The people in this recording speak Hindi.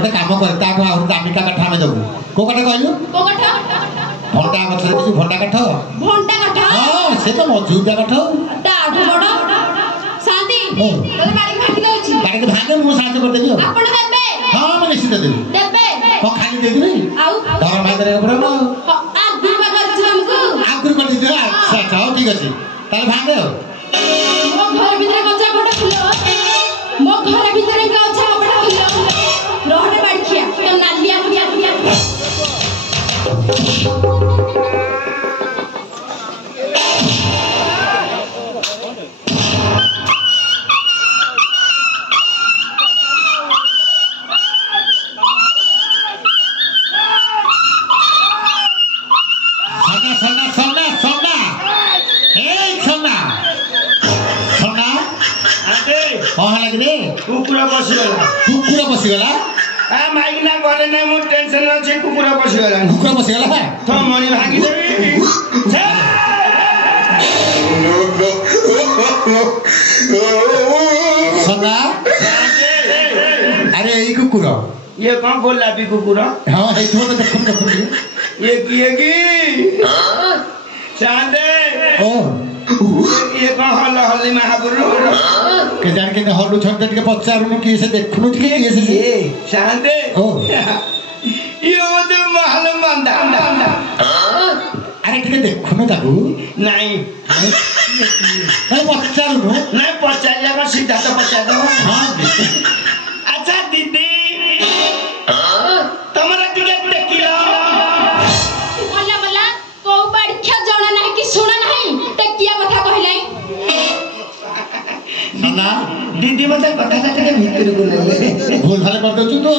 गोटे काम कर ताको आहुर दामिका काठ आमे दबु को काठ कहलु को काठ भंटा गछ रे किछु भंटा काठ हां से तो मजूदा काठ ताठु बड़ शांति तोरे बाड़ी भागी दउची बाड़ी भागे मु साथ कर देबी आपण देबे हां मैं निश्चित देबी देबे को खाली देबी आउ घर भागरे पड़ो आगुर बागर छी हमको आगुर कर दीजिए अच्छा ठीक अछि ताले भागे मो घर भीतर गचा बड़ फुल मो घर भीतर गचा बड़ फुल रोहडे बाड़ी खिया तो नालिया मुझा कुकुरा पसिगला आ माइक ना गले नै मु टेंशन अछि कुकुरा पसिगला तो मणि भागी देबी सदा अरे ई कुकुरा ये कौन गोलाबी कुकुरा हां हे तो देखुन ये की चांदे ओ ये कौन हल्ली महापुरु के जान के हल्लू छंद के पचारुनु की से देखुनु के से चांदे ओ ये तो महल बंदा अरे के देखुनु ताकू नहीं अरे पचारुनु नहीं पचारिया का सीधा तो पचार दो हां अच्छा दीदी तमरा तुले देखिलो बोला बोला को बाड़िया जणा नाही कि सुना नाही ते किया कथा कहलाई सदा दीदी मते कथा के भीतर को ले भूल भाले कर दछु तो